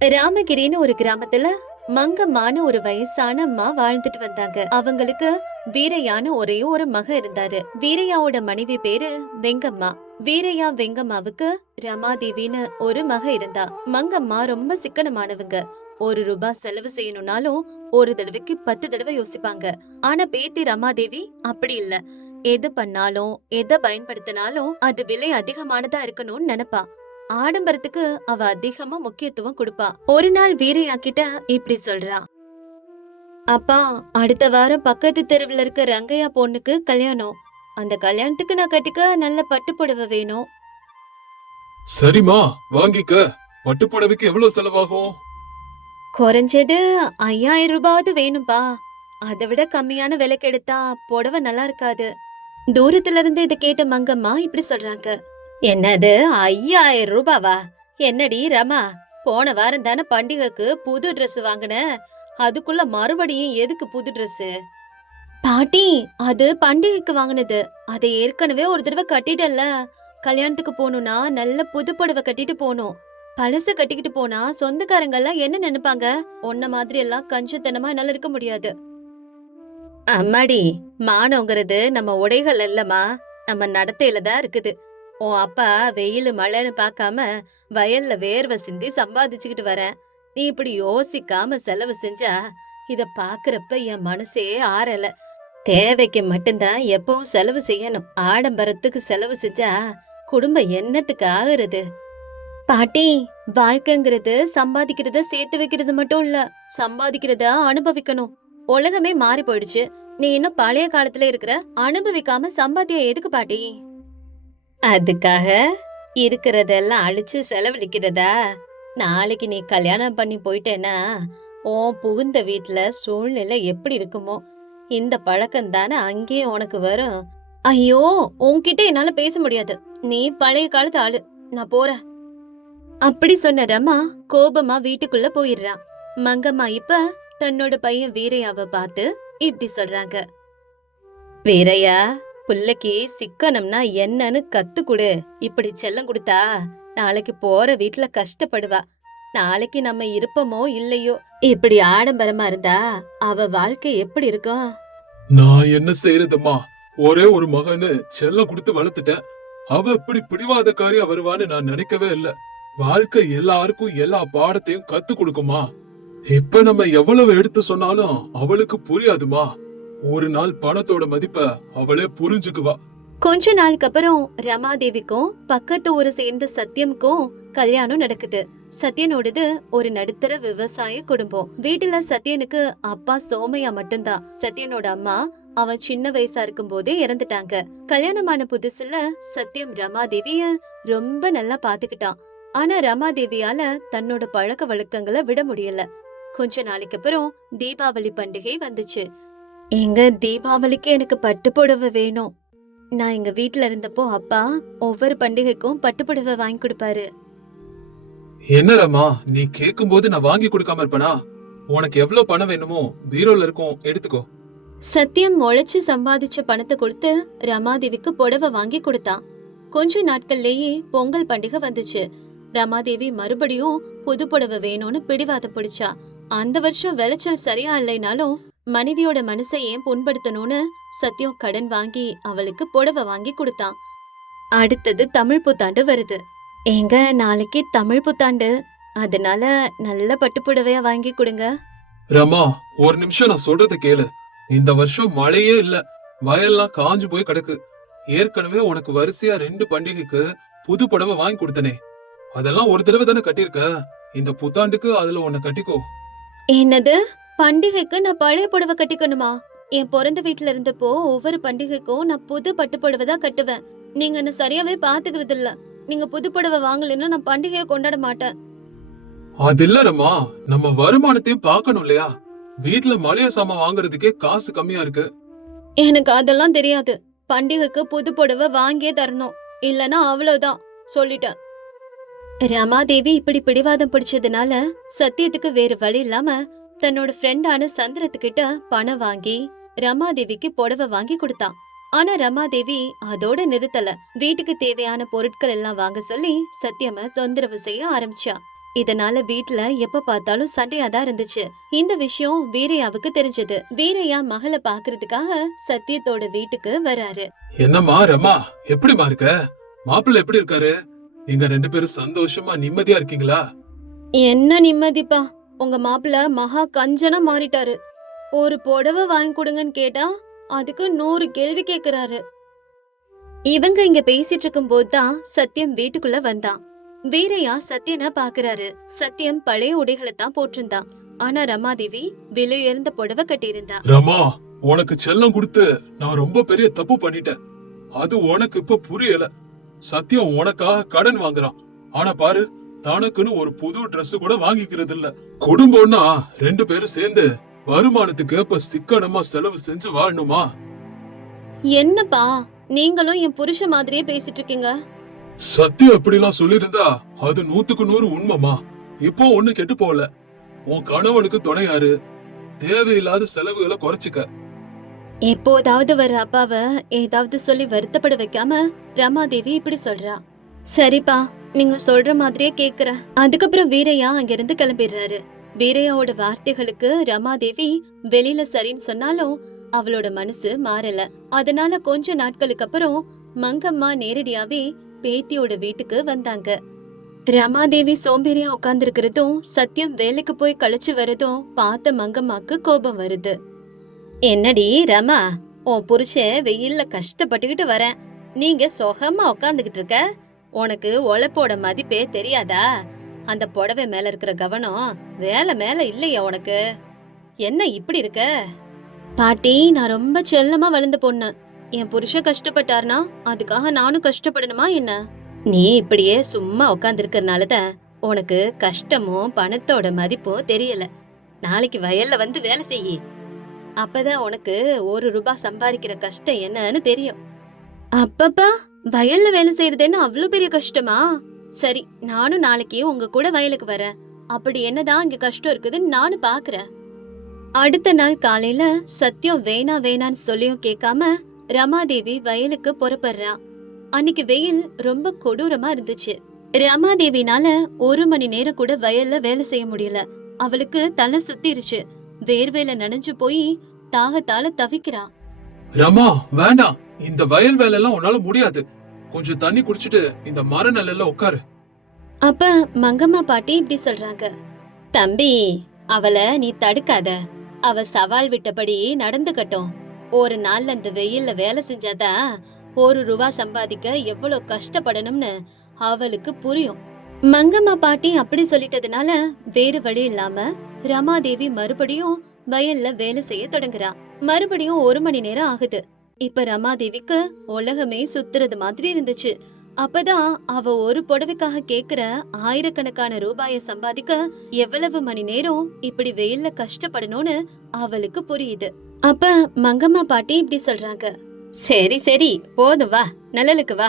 ராமகிரின்னு ஒரு கிராமத்துல மங்கம்மான்னு ஒரு வயசான அம்மா வாழ்ந்துட்டு வந்தாங்க. அவங்களுக்கு வீரையான்னு ஒரே ஒரு மக இருந்தாரு. வீரையாவோட மனைவி பேரு வெங்கம்மா. வீரையா வெங்கம்மாவுக்கு ரமாதேவின்னு ஒரு மக இருந்தா. மங்கம்மா ரொம்ப சிக்கனமானவங்க. ஒரு ரூபாய் செலவு செய்யணும்னாலும் ஒரு தடவைக்கு 10 தடவை யோசிப்பாங்க. ஆனா பேத்தி ரமாதேவி அப்படி இல்ல. எது பண்ணாலும் எதை பயன்படுத்தினாலும் அது விலை அதிகமானதா இருக்கணும்னு நினைப்பா. ஆடம்பரத்துக்கு அவ அதிகமா முக்கியத்துவம் கொடுப்பா. ஒரு நாள் வீரையா கிட்ட இப்படி சொல்றா: அப்பா, அடுத்த வாரம் பக்கத்து தெருவுல இருக்க ரங்கையா பொண்ணுக்கு கல்யாணம். அந்த கல்யாணத்துக்கு நான் கட்டிக்க நல்ல பட்டு புடவை வேணும். சரிம்மா, வாங்கிக்க. பட்டு புடவைக்கு எவ்வளவு செலவாகும்? குறைஞ்சது 5000 ரூபாவது வேணும்பா. அதை விட கம்மியான விலைக்கு எடுத்தா புடவை நல்லா இருக்காது. தூரத்துல இருந்து இத கேட்ட மங்கம்மா இப்படி சொல்றாங்க: என்னது, 5000 ரூபாவா? என்னடி ரமா, போன வாரம் தானே பண்டிகைக்கு புது Dress வாங்கின. அதுக்குள்ள மறுபடியும் எதுக்கு புது Dress? பாட்டி, அது பண்டிகைக்கு வாங்கினது. அதை ஏற்கனவே ஒரு தடவை கட்டிட்டல்ல. கல்யாணத்துக்கு போகணும்னா நல்ல புது புடவை கட்டிட்டு போகணும். பழச கட்டிக்கிட்டு போனா சொந்தக்காரங்க எல்லாம் என்ன நினைப்பாங்க? உன்ன மாதிரி எல்லாம் கஞ்சத்தனமா என்னால இருக்க முடியாது. அம்மாடி, மானங்கிறது நம்ம உடைகள் இல்லம்மா, நம்ம நடத்தையில தான் இருக்குது. உன் அப்பா வெயில் மழைன்னு பார்க்காம வயல்ல வேர்வை சிந்தி சம்பாதிச்சுக்கிட்டு வரேன். நீ இப்படி யோசிக்காம செலவு செஞ்சா இத பாக்குறப்ப என் மனசே ஆறல. தேவைக்கு மட்டும்தான் எப்பவும் செலவு செய்யணும். ஆடம்பரத்துக்கு செலவு செஞ்சா குடும்பம் என்னத்துக்கு ஆகுறது? பாட்டி, வாழ்க்கைங்கிறது சம்பாதிக்கிறத சேர்த்து வைக்கிறது மட்டும் இல்ல, சம்பாதிக்கிறத அனுபவிக்கணும். உலகமே மாறி போயிடுச்சு. நீ இன்னும் பழைய காலத்துல இருக்கிற, அனுபவிக்காம சம்பாத்தியம் எதுக்கு பாட்டி? அதுக்காக இருக்கிறதெல்லாம் அழிச்சு செலவழிக்கிறதா? நாளைக்கு நீ கல்யாணம் பண்ணி போயிட்டேன்னா உன் புகுந்த வீட்டுல சூழ்நிலை எப்படி இருக்குமோ, இந்த பழக்கம் தானே அங்கேயும் உனக்கு வரும். ஐயோ, உன்கிட்ட என்னால பேச முடியாது. நீ பழைய காலத்து ஆளு. நான் போறேன். அப்படி சொன்ன ரமா கோபமா வீட்டுக்குள்ள போயிடுறா. மங்கம்மா இப்ப தன்னோட பையன் வீரையாவை பார்த்து இப்படி சொல்றாங்க: வீரையா, புள்ளைக்கு சிக்கனம்னா என்னன்னு கத்து கொடு. இப்படி செல்லம் கொடுத்தா நாளைக்கு போற வீட்டுல கஷ்டப்படுவா. நாளைக்கு நம்ம இருப்போமோ இல்லையோ, இப்படி ஆடம்பரமா இருந்தா அவ வாழ்க்கை எப்படி இருக்கும்? நான் என்ன செய்யறதுமா? ஒரே ஒரு மகனு செல்லம் கொடுத்து வளர்த்துட்டேன். அவ இப்படி பிடிவாதக்காரியா வருவான்னு நான் நினைக்கவே இல்ல. வாழ்க்கை எல்லாருக்கும் எல்லா பாடத்தையும் கத்து கொடுக்குமா. இப்ப நம்ம எவ்வளவு எடுத்து சொன்னாலும் அவளுக்கு புரியாதுமா. ஒரு நாள் பணத்தோட மதிப்ப அவளே புரிஞ்சுக்குவா. கொஞ்ச நாளுக்கு அப்புறம் ரமாதேவிக்கும் பக்கத்து ஊரை சேர்ந்த சத்யம்க்கும் கல்யாணம் நடக்குது. சத்யனோடது ஒரு நடுத்தர விவசாய குடும்பம். வீட்டுல சத்யனுக்கு அப்பா சோமையா மட்டும்தான். சத்யனோட அம்மா அவன் சின்ன வயசா இருக்கும் போதே இறந்துட்டாங்க. கல்யாணமான புதுசுல சத்யம் ரமாதேவிய ரொம்ப நல்லா பாத்துக்கிட்டான். ஆனா ரமாதேவியால தன்னோட பழக்க வழக்கங்களை விட முடியல. கொஞ்ச நாளைக்கு அப்புறம் தீபாவளி பண்டிகை வந்துச்சு. எங்க தீபாவளிக்கு எனக்கு பட்டு புடவை வேணும். நான் எங்க வீட்டுல இருந்தப்போ அப்பா ஒவ்வொரு பண்டிகைக்கும் பட்டு புடவை வாங்கி கொடுப்பாரு. என்ன ரமா, நீ கேக்கும் போது நான் வாங்கி கொடுக்காம இருப்பனா? உனக்கு எவ்வளவு பணம் வேணுமோ பீரோல இருக்கும், எடுத்துக்கோ. சத்யம் உழைச்சு சம்பாதிச்ச பணத்தை கொடுத்து ரமாதேவிக்கு புடவை வாங்கி கொடுத்தான். கொஞ்ச நாட்கள்லயே பொங்கல் பண்டிகை வந்துச்சு. ரமாதேவி மறுபடியும் புது புடவை வேணும்னு பிடிவாதம் பிடிச்சா. அந்த வருஷம் விளைச்சல் சரியா இல்லைனாலும் மனைவியோட மனசை ஏன் புண்படுத்தணும்னு சத்யம் கடன் வாங்கி அவளுக்கு புடவை வாங்கி கொடுத்தான். அடுத்தது தமிழ் புத்தாண்டு வருது. எங்க நாளைக்கு தமிழ் புத்தாண்டு, அதனால நல்ல பட்டு புடவையா வாங்கி கொடுங்க. ரமா, ஒரு நிமிஷம் நான் சொல்றத கேளு. இந்த வருஷம் மழையே இல்ல, வயல்லாம் காஞ்சு போய் கிடக்கு. ஏற்கனவே உனக்கு வரிசையா 2 பண்டிகைக்கு புது புடவை வாங்கி கொடுத்தனே, அதெல்லாம் ஒரு தடவை தானே கட்டிருக்க. இந்த புத்தாண்டுக்கு அதுல உன்னை கட்டிக்கோ. என்னது, பண்டிகைக்கு நான் பழைய புடவை கட்டிக்கணுமா? என் பிறந்த வீட்டுல இருந்தப்போ ஒவ்வொரு பண்டிகைக்கும் நான் புது பட்டு புடவை தான் கட்டுவேன். நீங்க என்ன சரியாவே பாத்துக்கிறது இல்ல. நீங்க புது புடவை வாங்கலைன்னா நான் பண்டிகையை கொண்டாட மாட்டேன். அது இல்ல ரமா, நம்ம வருமானத்தையும் பார்க்கணும் இல்லையா? வீட்டுல மளிகை சாமான் வாங்குறதுக்கே காசு கம்மியா இருக்கு. எனக்கு அதெல்லாம் தெரியாது. பண்டிகைக்கு புது புடவை வாங்கியே தரணும், இல்லனா அவ்வளவுதான், சொல்லிட்டேன். ரமாதேவி இப்படி பிடிவாதம் பிடிச்சதுனால சத்தியத்துக்கு வேற வழி இல்லாம தன்னோட ஃப்ரெண்டான சந்திரத்துக்கிட்ட பணம் வாங்கி ரமாதேவிக்கு புடவை வாங்கி கொடுத்தான். ஆனா ரமாதேவி அதோட நிறுத்தல. வீட்டுக்கு தேவையான பொருட்கள் எல்லாம் வாங்க சொல்லி சத்தியம தொந்தரவு செய்ய ஆரம்பிச்சா. இதனால வீட்ல எப்ப பார்த்தாலும் சண்டையாதான் இருந்துச்சு. இந்த விஷயம் வீரையாவுக்கு தெரிஞ்சது. வீரையா மகளை பாக்குறதுக்காக சத்தியத்தோட வீட்டுக்கு வராரு. என்னம்மா ரமா, எப்படிமா இருக்க? மாப்பிள்ளை எப்படி இருக்காரு? நீங்க ரெண்டு பேரும் சந்தோஷமா நிம்மதியா இருக்கீங்களா? என்ன நிம்மதிப்பா, உங்க மாப்பிள்ள மகா கஞ்சனா மாறிட்டாரு. ஒரு புடவை வாங்கி கொடுங்கன்னு கேட்டா அதுக்கு 100 கேள்வி கேக்குறாரு. இவங்க இங்க பேசிட்டு இருக்கும் போதுதான் சத்யம் வீட்டுக்குள்ள வந்தான். வீரையா சத்யனை பாக்குறாரு. சத்யம் பழைய உடைகளை தான் போட்டிருந்தான். ஆனா ரமாதேவி விலையுயர்ந்த புடவை கட்டியிருந்தா. ரமா, உனக்கு செல்லம் கொடுத்து நான் ரொம்ப பெரிய தப்பு பண்ணிட்டேன். அது உனக்கு இப்ப புரியல. சத்தியம் உனக்காக கடன் வாங்குறான். ஆனா பாரு, தனக்குன்னு ஒரு புது Dress கூட வாங்கிக்கிறது இல்ல. குடும்பம்னா ரெண்டு பேரும் சேர்ந்து வருமானத்துக்கு ஏற்ப சிக்கனமா செலவு செஞ்சு வாழணுமா? என்னப்பா, நீங்களும் என் புருஷ மாதிரியே பேசிட்டு இருக்கீங்க. சத்தியம் அப்படிலாம் சொல்லிருந்தா அது 100க்கு 100 உண்மைமா. இப்போ ஒண்ணு கெட்டு போகல. உன் கணவனுக்கு துணையாரு. தேவையில்லாத செலவுகளை குறைச்சிக்க. எப்போதாவது வர அப்பாவ ஏதாவது சொல்லி வருத்தப்பட வைக்காம ரமாதேவி இப்படி சொல்றா. சரிப்பா, நீங்க சொல்ற மாதிரியே கேக்குறேன். அதுக்கப்புறம் வீரையா அங்கிருந்து கிளம்பிடுறாரு. வீரையாவோட வார்த்தைகளுக்கு ரமாதேவி வெளியில சரின்னு சொன்னாலும் அவளோட மனசு மாறல. அதனால கொஞ்ச நாட்களுக்கு அப்புறம் மங்கம்மா நேரடியாவே பேத்தியோட வீட்டுக்கு வந்தாங்க. ரமாதேவி சோம்பேறியா உட்கார்ந்து இருக்கிறதும் சத்யம் வேலைக்கு போய் கழிச்சு வரதும் பார்த்த மங்கம்மாக்கு கோபம் வருது. என்னடி ரமா, உன் புருஷன் வெயில்ல கஷ்டப்பட்டுக்கிட்டு வரேன், நீங்க சுகமா உட்காந்துக்கிட்டு இருக்க. உனக்கு உழைப்போட மதிப்பே தெரியாதா? அந்த புடவை மேல இருக்கிற கவனம் வேலை மேல இல்லையா உனக்கு? என்ன இப்படி இருக்க? பாட்டி, நான் ரொம்ப செல்லமா வளர்ந்த பொண்ணு. என் புருஷன் கஷ்டப்பட்டார்னா அதுக்காக நானும் கஷ்டப்படணுமா என்ன? நீ இப்படியே சும்மா உட்காந்துருக்கறனாலதான் உனக்கு கஷ்டமும் பணத்தோட மதிப்பும் தெரியல. நாளைக்கு வயல்ல வந்து வேலை செய்யி. அப்பதான் உனக்கு 1 ரூபாய் சம்பாதிக்கிற கஷ்டம் என்னன்னு தெரியும். அப்பப்பா, வயல்ல வேலை செய்யறது என்ன அவ்வளவு பெரிய கஷ்டமா? சரி, நானும் நாளைக்கு உங்க கூட வயலுக்கு வரேன். அப்படி என்னதான் இங்க கஷ்டம் இருக்குதுன்னு நானும் பாக்குறேன். அடுத்த நாள் காலையில சத்யம் வேணா வேணான்னு சொல்லியும் கேட்காம ரமாதேவி வயலுக்கு புறப்படுறா. அன்னைக்கு வெயில் ரொம்ப கொடூரமா இருந்துச்சு. ரமாதேவினால 1 மணி நேரம் கூட வயல்ல வேலை செய்ய முடியல. அவளுக்கு தலை சுத்திருச்சு. வேர்வையில நனைஞ்சு போய் தாகத்தால தவிக்கிறா. ரமா, வேண்டாம். இந்த வயல் வேலை எல்லாம் உன்னால முடியாது. கொஞ்சம் தண்ணி குடிச்சிட்டு இந்த மர நிழல்ல உட்காரு. அப்ப மங்கம்மா பாட்டி இப்படி சொல்றாங்க. தம்பி, அவளை நீ தடுக்காத. அவ சவால் விட்டபடி நடந்துக்கட்டும். ஒரு நாள்ல அந்த வெயில்ல வேலை செஞ்சாதான் 1 ரூபாய் சம்பாதிக்க எவ்வளவு கஷ்டப்படணும்னு அவளுக்கு புரியும். மங்கம்மா பாட்டி அப்படி சொல்லிட்டதுனால வேறு வழி இல்லாம ரமாதேவி மறுபடியும் வயல்ல வேலை செய்ய தொடங்குறா. மறுபடியும் 1 மணி நேரம் ஆகுது. இப்ப ரமாதேவிக்கு உலகமே சுத்துறது மாதிரி இருந்துச்சு. அப்பதான் அவ ஒரு புடவைக்காக கேக்குற ஆயிரக்கணக்கான ரூபாய சம்பாதிக்க எவ்வளவு மணி நேரம் இப்படி வெயில்ல கஷ்டப்படணும்னு அவளுக்கு புரியுது. அப்ப மங்கம்மா பாட்டி இப்படி சொல்றாங்க. சரி சரி, போதும், வா, நிழலுக்கு வா.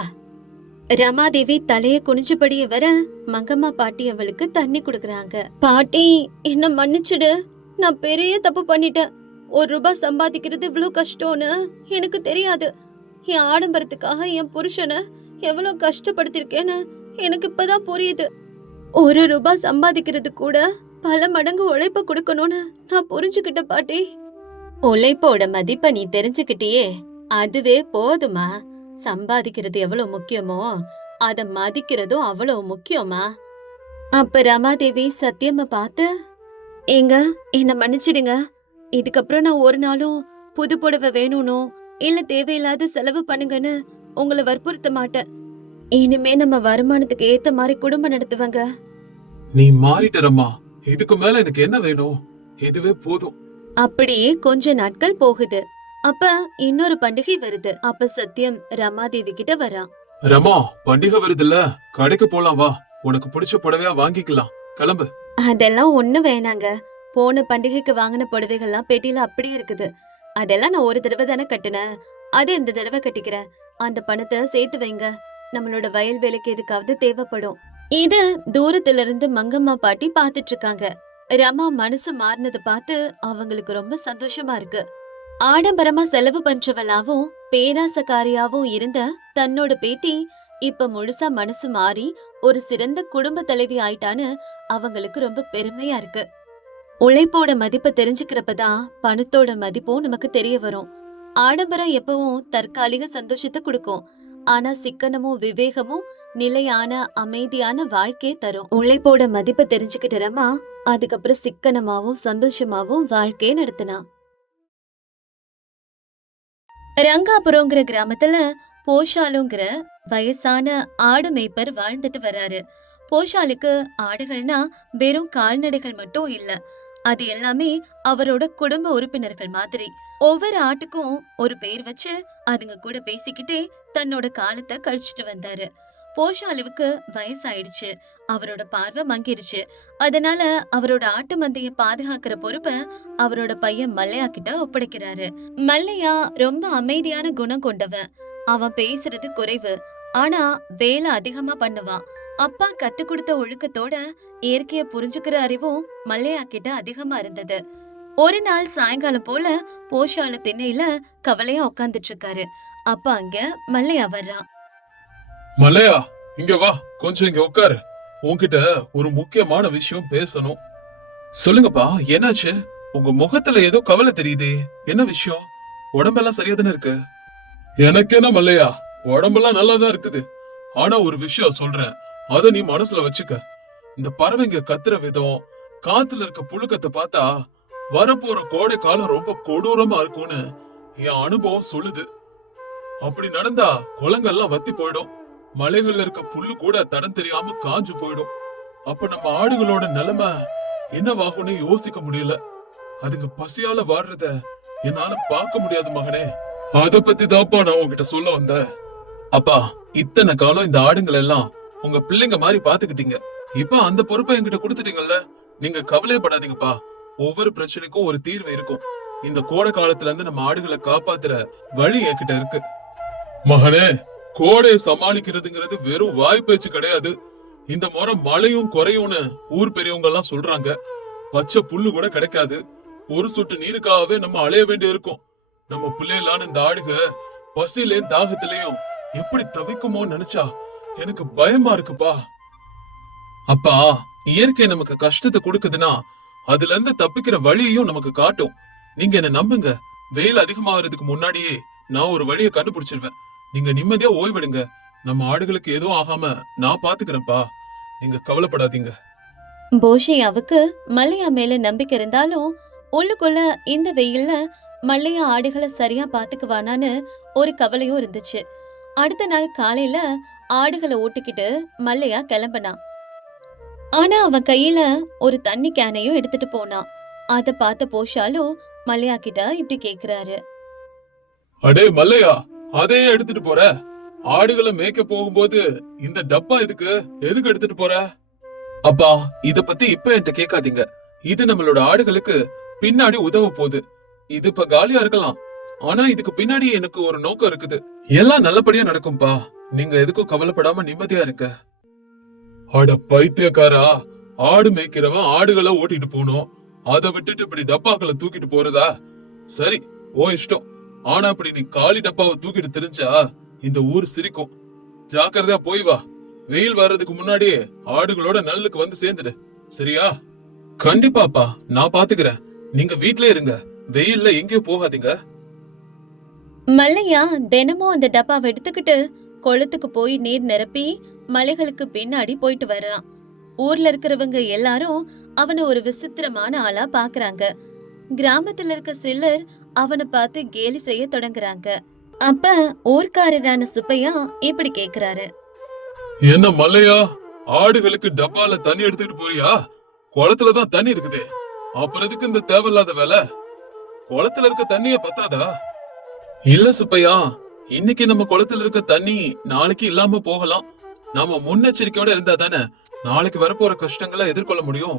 ரமாதேவி தலைய குனிஞ்சபடியே வர மங்கம்மா பாட்டி அவளுக்கு தண்ணி குடுக்கறாங்க. பாட்டி, என்ன மன்னிச்சுடு. நான் பெரிய தப்பு பண்ணிட்டேன். 1 ரூபாய் சம்பாதிக்கிறது இவ்வளவு கஷ்டம்னு எனக்கு தெரியாது. என் ஆடம்பரத்துக்காக என் புருஷனை எவ்வளவு கஷ்டப்படுத்திருக்கேன்னு எனக்கு இப்பதான் புரியுது. 1 ரூபாய் சம்பாதிக்கிறது கூட பல மடங்கு உழைப்ப கொடுக்கணும்னு நான் புரிஞ்சுக்கிட்ட பாட்டி. உழைப்போட மதிப்ப நீ தெரிஞ்சுக்கிட்டியே, அதுவே போதுமா. சம்பாதிக்கிறது எவ்வளவு முக்கியமோ அத மதிக்கிறதும் அவ்வளவு முக்கியமா. அப்ப ரமாதேவி சத்தியம்மா பார்த்து, ஏங்க, என்ன மன்னிச்சிடுங்க. இதுக்கப்புறம் நான் ஒரு நாளும் புது புடவை வேணும்னோ இல்ல தேவையில்லாத செலவு பண்ணுங்கன்னு உங்களை வற்புறுத்த மாட்டேன். இனிமே நம்ம வருமானத்துக்கு ஏத்த மாதிரி குடும்பம் நடத்துவாங்க. நீ மாறிட்டரம்மா. இதுக்கு மேல எனக்கு என்ன வேணும்? இதுவே போதும். அப்படியே கொஞ்ச நாட்கள் போகுது. அப்ப இன்னொரு பண்டிகை வருது. அப்ப சத்யம் ரமாதேவி கிட்ட வரான். ரமா, பண்டிகை வருதுல்ல, கடைக்கு போலாம் வா. உனக்கு பிடிச்ச புடவையா வாங்கிக்கலாம். கிளம்பு. அதெல்லாம் ஒண்ணும் வேணாங்க. போன பண்டிகைக்கு வாங்கின புடவைகள்லாம் பெட்டியில அப்படியே இருக்குது. அதெல்லாம் நான் ஒரு தடவை தானே கட்டினேன். அது இந்த தடவை கட்டிக்கிறேன். அந்த பணத்தை சேர்த்து வைங்க. நம்மளோட வயல் வேலைக்கு எதுக்காவது தேவைப்படும். இது தூரத்துல இருந்து மங்கம்மா பாட்டி பாத்துட்டு இருக்காங்க. ரமா மனசு மாறினதை பார்த்து அவங்களுக்கு ரொம்ப சந்தோஷமா இருக்கு. ஆடம்பரமா செலவு பண்றவளாவும் பேராசக்காரியாவும் இருந்த தன்னோட பேத்தி இப்ப முழுசா மனசு மாறி ஒரு சிறந்த குடும்ப தலைவி ஆயிட்டான்னு அவங்களுக்கு ரொம்ப பெருமையா இருக்கு. உழைப்போட மதிப்பை தெரிஞ்சுக்கிறப்பதான் பணத்தோட மதிப்பும் நமக்கு தெரிய வரும். ஆடம்பரம் எப்பவும் தற்காலிக சந்தோஷத்தை கொடுக்கும். ஆனா சிக்கனமும் விவேகமும் நிலையான அமைதியான வாழ்க்கையை தரும். உழைப்போட மதிப்பை தெரிஞ்சுக்கிட்டறமா அதுக்கப்புறம் சிக்கனமாவும் சந்தோஷமாவும் வாழ்க்கையை நடத்தினா. ரங்காபுரம்ங்கிற கிராமத்துல போஷாலுங்கிற வயசான ஆடு மேய்ப்பர் வாழ்ந்துட்டு வராரு. போஷாலுக்கு ஆடுகள்னா வெறும் கால்நடைகள் மட்டும் இல்ல, அது எல்லாமே அவரோட குடும்ப உறுப்பினர்கள் மாதிரி. ஒவ்வொரு ஆட்டுக்கும் ஒரு பேர் வச்சு அதுங்க கூட பேசிக்கிட்டே தன்னோட காலத்தை கழிச்சிட்டு வந்தாரு. போஷாலுவுக்கு வயசாயிடுச்சு, அவரோட பார்வை மங்கிருச்சு. அதனால அவரோட ஆட்டு மந்தைய பாதுகாக்கிற பொறுப்பை அவரோட பையன் மல்லையா கிட்ட ஒப்படைக்கிறாரு. மல்லையா ரொம்ப அமைதியான குணம் கொண்டவன். அவன் பேசுறது குறைவு, ஆனா வேலை அதிகமா பண்ணுவான். அப்பா கத்து கொடுத்த ஒழுக்கத்தோட இயற்கைய புரிஞ்சுக்கிற அறிவும் மல்லையா கிட்ட அதிகமா இருந்தது. ஒரு நாள் சாயங்காலம் போல போஷாலு திண்ணையில கவலையா உட்கார்ந்துட்டு இருக்காரு. அப்ப அங்க மல்லையா வர்றான். மல்லையா, இங்க வா, கொஞ்சம் இங்க உட்காரு. உன்கிட்ட ஒரு முக்கியமான விஷயம் பேசணும். சொல்லுங்கப்பா, என்னாச்சு? உங்க முகத்துல ஏதோ கவலை தெரியுதே, என்ன விஷயம்? உடம்பெல்லாம் சரியா தானே இருக்கு? எனக்கு என்ன மல்லையா, உடம்பெல்லாம் நல்லா தான் இருக்குது. ஆனா ஒரு விஷயம் சொல்றேன், அத நீ மனசுல வச்சுக்க. இந்த பறவைங்க கத்துற விதம், காத்துல இருக்க புழுக்கத்தை பார்த்தா வரப்போற கோடை காலம் ரொம்ப கொடூரமா இருக்கும்னு என் அனுபவம் சொல்லுது. அப்படி நடந்தா குளங்கள்லாம் வத்தி போயிடும், மலைகள்ல இருக்க புல்லு கூட தடம் தெரியாம காஞ்சு போயிடும். அப்ப நம்ம ஆடுகளோட நிலைமை என்னவாகும்னு யோசிக்க முடியல. அதுங்க பசியால வாடுறத என்னால பார்க்க முடியாது மகனே. அத பத்தி தாப்பா நான் உங்ககிட்ட சொல்ல வந்தேன். அப்பா, இத்தனை காலம் இந்த ஆடுங்களை எல்லாம் உங்க பிள்ளைங்க மாதிரி பாத்துக்கிட்டீங்க. இப்ப அந்த பொறுப்பை என்கிட்ட கொடுத்துட்டீங்கல்ல, நீங்க கவலைப்படாதீங்கப்பா. ஒவ்வொரு பிரச்சனைக்கும் ஒரு தீர்வு இருக்கும். இந்த கோடை காலத்துல இருந்து நம்ம ஆடுகளை காப்பாத்துற வழி என்கிட்ட இருக்கு. மகனே, கோடையை சமாளிக்கிறதுங்கிறது வெறும் வாய் பேச்சு கிடையாது. இந்த முறை மழையும் குறையும்னு ஊர் பெரியவங்க எல்லாம் சொல்றாங்க. பச்சை புல்லு கூட கிடைக்காது. ஒரு சொட்டு நீருக்காகவே நம்ம அலைய வேண்டி இருக்கும். நம்ம பிள்ளைகளான இந்த ஆடுக பசியிலையும் தாகத்திலையும் எப்படி தவிக்குமோ நினைச்சா எனக்கு பயமா இருக்குப்பா. அப்பா, இயற்கை நமக்கு கஷ்டத்தை கொடுக்குதுன்னா அதுல இருந்து தப்பிக்கிற வழியையும் நமக்கு காட்டும். நீங்க என்ன நம்புங்க, வெயில் அதிகமாகிறதுக்கு முன்னாடியே நான் ஒரு வழியை கண்டுபிடிச்சிருவேன். நீங்க நிம்மதியா ஓய்வெடுங்க. நம்ம ஆடுகளுக்கு எதுவும் ஆகாம நான் பாத்துக்கிறேன்ப்பா, நீங்க கவலைப்படாதீங்க. போஷையாவுக்கு மல்லையா மேல நம்பிக்கை இருந்தாலும் உள்ளுக்குள்ள இந்த வெயில்ல மல்லையா ஆடுகளை சரியா பாத்துக்குவானான்னு ஒரு கவலையும் இருந்துச்சு. அடுத்த நாள் காலையில ஆடுகளை ஓட்டிக்கிட்டு மல்லையா கிளம்பினான். ஆனா அவன் கையில ஒரு தண்ணி கேனையும் எடுத்துட்டு போனான். அத பார்த்த போஷாலும் மல்லையா கிட்ட இப்படி கேக்குறாரு. அடே மல்லையா, அதையே எடுத்துட்டு போற? ஆடுகளை மேய்க்க போகும்போது இந்த டப்பா எதுக்கு எடுத்துட்டு போற? அப்பா, இத பத்தி இப்ப என்கிட்ட கேட்காதீங்க. இது நம்மளோட ஆடுகளுக்கு பின்னாடி உதவ போகுது. இது இப்ப காலியா இருக்கலாம், ஆனா இதுக்கு பின்னாடி எனக்கு ஒரு நோக்கம் இருக்குது. எல்லாம் நல்லபடியா நடக்கும்பா, நீங்க எதுக்கும் கவலைப்படாம நிம்மதியா இருக்க. அட பைத்தியக்காரா, ஆடு மேய்க்கிறவன் ஆடுகளை ஓட்டிட்டு போனோம், அதை விட்டுட்டு இப்படி டப்பாக்களை தூக்கிட்டு போறதா? சரி, ஓ இஷ்டம். ஆனா இப்படி நீ காலி டப்பாவை தூக்கிட்டு தெரிஞ்சா இந்த ஊர் சிரிக்கும். ஜாக்கிரதையா போய் வா. வெயில் வர்றதுக்கு முன்னாடியே ஆடுகளோட நல்லுக்கு வந்து சேர்ந்துடு, சரியா? கண்டிப்பாப்பா, நான் பாத்துக்கிறேன். நீங்க வீட்லயே இருங்க, வெயில்ல எங்கேயும் போகாதீங்க. மல்லையா தினமும் அந்த டப்பாவை எடுத்துக்கிட்டு குளத்துக்கு போய் நீர் நிரப்பி மலைகளுக்கு பின்னாடி போயிட்டு வர்றான். ஊர்ல இருக்கிறவங்க எல்லாரும் அவனை ஒரு விசித்திரமான ஆளா பாக்குறாங்க. கிராமத்துல இருக்க சிலர் அவனை பார்த்து கேலி செய்ய தொடங்குறாங்க. அப்ப ஊர்க்காரரான சுப்பையா இப்படி கேக்குறாரு. என்ன மல்லையா, ஆடுகளுக்கு டப்பால தண்ணி எடுத்துட்டு போறியா? குளத்துலதான் தண்ணி இருக்குதே, அப்புறம் எதுக்கு இந்த தேவையில்லாத வேலை? குளத்துல இருக்க தண்ணிய பத்தாதா? இல்ல சுப்பையா, இன்னைக்கு நம்ம குளத்துல இருக்க தண்ணி நாளைக்கு இல்லாம போகலாம். நாம முன்னெச்சரிக்கையோட இருந்தா தானே நாளைக்கு வரப்போற கஷ்டங்களை எதிர்கொள்ள முடியும்.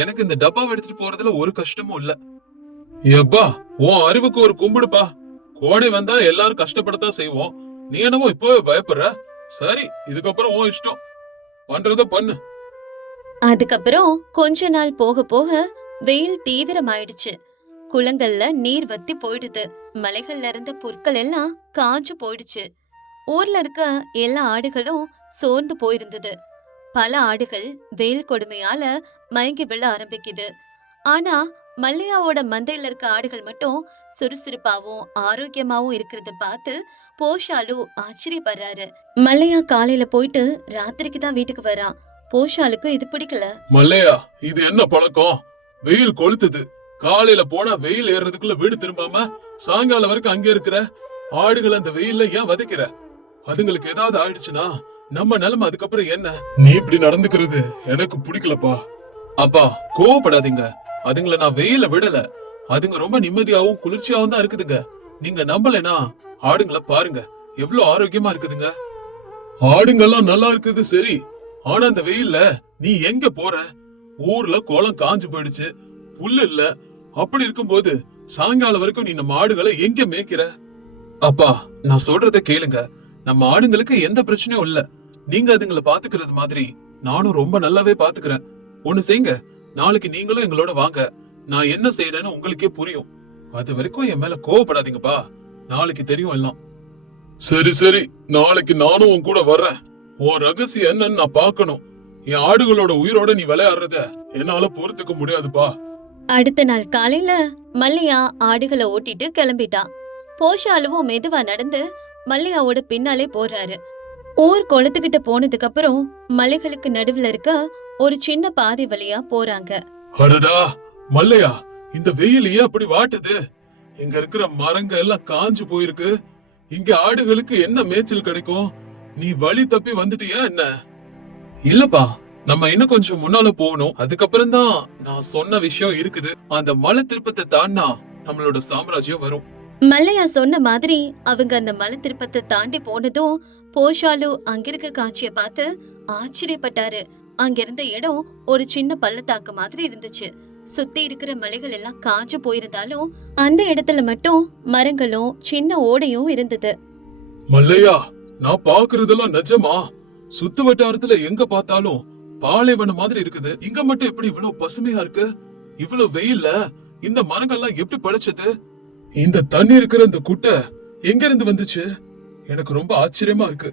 எனக்கு இந்த டப்பாவை எடுத்துட்டு போறதுல ஒரு கஷ்டமும் இல்ல. எப்பா, உன் அறிவுக்கு ஒரு கும்பிடுப்பா. கோடை வந்தா எல்லாரும் கஷ்டப்படத்தான் செய்வோம். நீ என்னவோ இப்பவே பயப்படுற. சரி, இதுக்கப்புறம் உன் இஷ்டம், பண்றத பண்ணு. அதுக்கப்புறம் கொஞ்ச நாள் போக போக வெயில் தீவிரமாயிடுச்சு. குளங்கள்ல நீர் வத்தி போயிடுது. மலைகள்ல இருந்த புற்கள் எல்லாம் காஞ்சு போயிடுச்சு. ஊர்ல இருக்க எல்லா ஆடுகளும் சோர்ந்து போயிருந்தது. பல ஆடுகள் வெயில் கொடுமையால மயங்கி விழ ஆரம்பிக்குது. ஆனா மல்லையாவோட மந்தையில இருக்க ஆடுகள் மட்டும் சுறுசுறுப்பாவும் ஆரோக்கியமாவும் இருக்கிறத பார்த்து போஷாலு ஆச்சரியப்படுறாரு. மல்லையா காலையில போயிட்டு ராத்திரிக்கு தான் வீட்டுக்கு வரான். போஷாலுக்கு இது பிடிக்கல. மல்லையா, இது என்ன பழக்கம்? வெயில் கொளுத்துது. காலையில போனா வெயில் ஏறதுக்குள்ள வீடு திரும்பாம சாயங்காலம் வரைக்கும் அங்கே இருக்கிற ஆடுகள் அந்த வெயில்ல ஏன் வதைக்கிற? அதுங்களுக்கு ஏதாவது ஆயிடுச்சுன்னா நம்ம நிலைமை அதுக்கப்புறம் என்ன? நீ இப்படி நடந்துக்கிறது எனக்கு பிடிக்கலப்பா. அப்பா, கோவப்படாதீங்க. அதுங்களை நான் வெயில விடல. அதுங்க ரொம்ப நிம்மதியாவும் குளிர்ச்சியாவும் தான் இருக்குதுங்க. நீங்க நம்பலைனா ஆடுங்களை பாருங்க, எவ்வளவு ஆரோக்கியமா இருக்குதுங்க. ஆடுங்கெல்லாம் நல்லா இருக்குது சரி, ஆனா அந்த வெயில்ல நீ எங்க போற? ஊர்ல குளம் காஞ்சு போயிடுச்சு, புல்லு இல்ல. அப்படி இருக்கும்போது சாயங்காலம் வரைக்கும் நீ நம்ம ஆடுகளை எங்க மேய்க்கிற? அப்பா, நான் சொல்றத கேளுங்க. நம்ம ஆடுங்களுக்கு எந்த பிரச்சனையும் இல்ல. நீங்க அதுங்களை பாத்துக்கிறது மாதிரி நானும் ரொம்ப நல்லாவே பாத்துக்கிறேன். ஒண்ணு செய்யுங்க, நாளைக்கு நீங்களும் எங்களோட வாங்க. நான் என்ன செய்யறேன்னு உங்களுக்கே புரியும். அது வரைக்கும் என் மேல கோவப்படாதீங்கப்பா. நாளைக்கு தெரியும் எல்லாம். சரி சரி, நாளைக்கு நானும் உன் கூட வர்றேன். உன் ரகசியம் என்னன்னு நான் பாக்கணும். என் ஆடுகளோட உயிரோட நீ விளையாடுறத என்னால பொறுத்துக்க முடியாதுப்பா. அடுத்த நாள் காலையில மல்லையா ஆடுகளை ஓட்டிட்டு கிளம்பிட்டான். போஷாலுவும் மெதுவா நடந்து மல்லையாவோட பின்னாலே போறாரு. ஊர் குளத்துக்கிட்ட போனதுக்கு அப்புறம் மலைகளுக்கு நடுவுல இருக்க ஒரு சின்ன பாதை வழியா போறாங்க. அடடா மல்லையா, இந்த வெயில் ஏன் அப்படி வாட்டுது? இங்க இருக்கிற மரங்க எல்லாம் காஞ்சு போயிருக்கு. இங்க ஆடுகளுக்கு என்ன மேய்ச்சல் கிடைக்கும்? நீ வழி தப்பி வந்துட்டியா என்ன? இல்லப்பா, நம்ம இன்னும் கொஞ்சம் முன்னால போகணும். அதுக்கப்புறம் தான் நான் சொன்ன விஷயம் இருக்குது. அந்த மலை திருப்பத்தை தாண்டா நம்மளோட சாம்ராஜ்யம் வரும். மல்லையா சொன்ன மாதிரி அவங்க அந்த மலை திருப்பத்தை தாண்டி போனதும் போஷாலு அங்கிருக்க காட்சிய பார்த்து ஆச்சரியப்பட்டாரு. அங்கிருந்த இடம் ஒரு சின்ன பள்ளத்தாக்கு மாதிரி இருந்துச்சு. சுத்தி இருக்கிற மலைகள் எல்லாம் காஞ்சு போயிருந்தாலும் அந்த இடத்துல மட்டும் மரங்களும் சின்ன ஓடையும் இருந்தது. மல்லையா, நான் பாக்குறதெல்லாம் நிஜமா? சுத்து வட்டாரத்துல எங்க பார்த்தாலும் பாலைவனம் மாதிரி இருக்குது. இங்க மட்டும் எப்படி இவ்வளவு பசுமையா இருக்கு? இவ்வளவு வெயில்ல இந்த மரங்கள்லாம் எப்படி படைச்சது? இந்த தண்ணி இருக்கிற இந்த குட்டை எங்க இருந்து வந்துச்சு? எனக்கு ரொம்ப ஆச்சரியமா இருக்கு.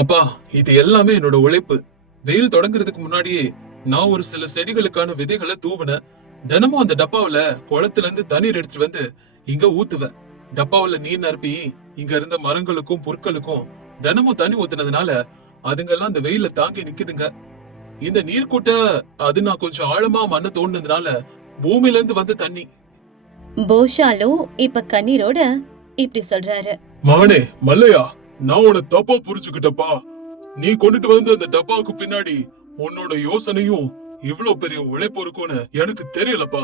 அப்பா, இது எல்லாமே என்னோட உழைப்பு. வெயில் தொடங்குறதுக்கு முன்னாடியே நான் ஒரு சில செடிகளுக்கான விதைகளை தூவினேன். தினமும் அந்த டப்பாவில குளத்துல இருந்து தண்ணீர் எடுத்துட்டு வந்து இங்க ஊத்துவேன். டப்பாவில நீர் நிரப்பி இங்க இருந்த மரங்களுக்கும் புற்களுக்கும் தினமும் தண்ணி ஊத்துனதுனால அதுங்கெல்லாம் அந்த வெயில தாங்கி நிக்குதுங்க. இந்த நீர்க்கூட்ட அது நான் கொஞ்சம் ஆழமா மண்ண தோண்டினதுனால பூமியில இருந்து வந்த தண்ணி. போஷாலு இப்ப கண்ணீரோட இப்படி சொல்றாரு. மகனே மல்லையா, நான் உன்னை தப்பா புரிஞ்சுக்கிட்டப்பா. நீ கொண்டுட்டு வந்து அந்த டப்பாவுக்கு பின்னாடி உன்னோட யோசனையும் இவ்வளவு பெரிய உழைப்பு இருக்கும்னு எனக்கு தெரியலப்பா.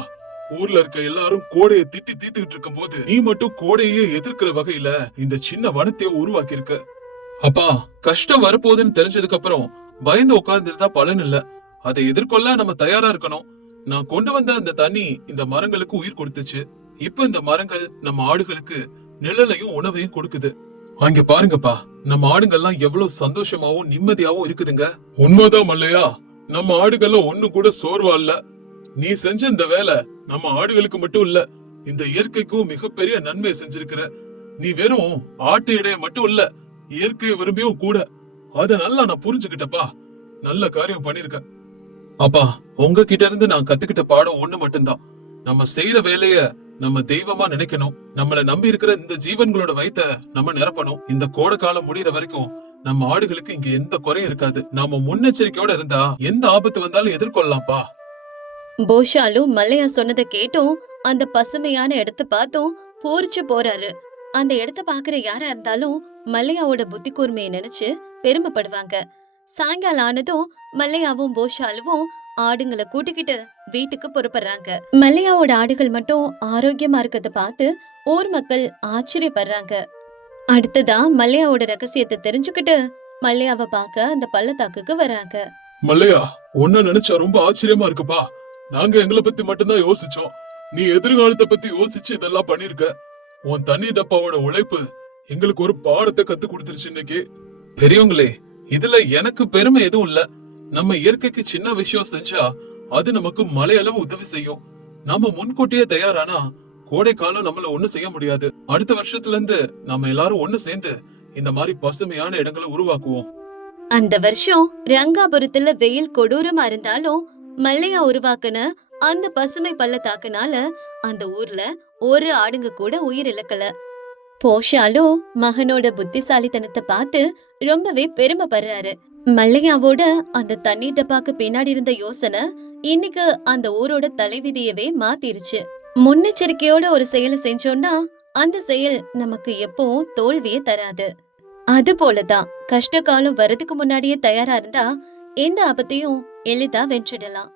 ஊர்ல இருக்க எல்லாரும் கோடையை திட்டி தீத்துக்கிட்டு இருக்கும் போது நீ மட்டும் கோடையே எதிர்க்கிற வகையில இந்த சின்ன வனத்தையே உருவாக்கி இருக்க. அப்பா, கஷ்டம் வரப்போகுதுன்னு தெரிஞ்சதுக்கு அப்புறம் பயந்து உட்கார்ந்துருந்தா பலன் இல்ல. அதை எதிர்கொள்ள நம்ம தயாரா இருக்கணும். நான் கொண்டு வந்த அந்த தண்ணி இந்த மரங்களுக்கு உயிர் கொடுத்துச்சு. இப்ப இந்த மரங்கள் நம்ம ஆடுகளுக்கு நிழலையும் உணவையும் கொடுக்குது. அங்க பாருங்கப்பா, நம்ம ஆடுகள்லாம் எவ்வளவு சந்தோஷமாவும் நிம்மதியாவும் இருக்குதுங்க. உண்மைதான் மல்லையா, நம்ம ஆடுகள்ல ஒண்ணு கூட சோர்வா இல்ல. நீ செஞ்ச இந்த வேலை நம்ம ஆடுகளுக்கு மட்டும் இல்ல, இந்த இயற்கைக்கும் மிகப்பெரிய நன்மை செஞ்சிருக்கிற. நீ வெறும் ஆட்டு இடைய மட்டும் இல்ல, இயற்கையை விரும்பியும் கூட. அத நல்லா நான் புரிஞ்சுக்கிட்டப்பா. நல்ல காரியம் பண்ணிருக்க. அப்பா, உங்ககிட்ட இருந்து நான் கத்துக்கிட்ட பாடம் ஒண்ணு மட்டும்தான். நம்ம செய்யற வேலைய நம்ம தெய்வமா நினைக்கணும். நம்மள நம்பி இருக்கிற இந்த ஜீவன்களோட வயித்த நம்ம நிரப்பணும். இந்த கோடை காலம் முடியற வரைக்கும் நம்ம ஆடுகளுக்கு இங்க எந்த குறையும் இருக்காது. நாம முன்னெச்சரிக்கையோட இருந்தா எந்த ஆபத்து வந்தாலும் எதிர்கொள்ளலாம்ப்பா. போஷாலு மல்லையா சொன்னதை கேட்டும் அந்த பசுமையான இடத்த பார்த்தும் பூரிச்சு போறாரு. அந்த இடத்த பாக்குற யாரா இருந்தாலும் மல்லையாவோட புத்தி கூர்மையை நினைச்சு பெருமைப்படுவாங்க. சாயங்காலம் ஆனதும் மல்லையாவும் போஷாலுவும் ஆடுங்களை கூட்டிக்கிட்டு வீட்டுக்கு புறப்படுறாங்க. மல்லையாவோட ஆடுகள் மட்டும் ஆரோக்கியமா இருக்கத பார்த்து ஊர் மக்கள் ஆச்சரியப்படுறாங்க. அடுத்ததா மல்லையாவோட ரகசியத்தை தெரிஞ்சுக்கிட்டு மல்லையாவை பார்க்க அந்த பள்ளத்தாக்குக்கு வராங்க. மல்லையா, உன்ன நினைச்சா ரொம்ப ஆச்சரியமா இருக்குப்பா. நாங்க எங்களை பத்தி மட்டும்தான் யோசிச்சோம். நீ எதிர்காலத்தை பத்தி யோசிச்சு இதெல்லாம் பண்ணிருக்க. உன் தண்ணி டப்பாவோட உழைப்பு எங்களுக்கு ஒரு பாடத்தை கத்து கொடுத்துருச்சு இன்னைக்கு. பெரியவங்களே, இதுல எனக்கு பெருமை எதுவும் இல்ல. நம்ம இயற்கைக்கு சின்ன விஷயம் செஞ்சா அது நமக்கு மலையளவு உதவி செய்யும். நாம முன்கூட்டியே தயாரானா கோடை காலம் நம்மள ஒண்ணு செய்ய முடியாது. அடுத்த வருஷத்துல இருந்து நாம எல்லாரும் ஒண்ணு சேர்ந்து இந்த மாதிரி பசுமையான இடங்களை உருவாக்குவோம். அந்த வருஷம் ரங்காபுரத்துல வெயில் கொடூரமா இருந்தாலும் மல்லையா உருவாக்குன அந்த பசுமை பள்ளத்தாக்குனால அந்த ஊர்ல ஒரு ஆடுங்க கூட உயிர் இழக்கல. போஷாலும் மகனோட புத்திசாலித்தனத்தை பார்த்து ரொம்பவே பெருமைப்படுறாரு. மல்லையாவோட அந்த தண்ணீர் டப்பாக்கு பின்னாடி இருந்த யோசனை இன்னைக்கு அந்த ஊரோட தலைவிதியவே மாத்திருச்சு. முன்னெச்சரிக்கையோட ஒரு செயலை செஞ்சோம்னா அந்த செயல் நமக்கு எப்பவும் தோல்வியே தராது. அது போலதான் கஷ்ட காலம் வரதுக்கு முன்னாடியே தயாரா இருந்தா எந்த ஆபத்தையும் எளிதா வென்றிடலாம்.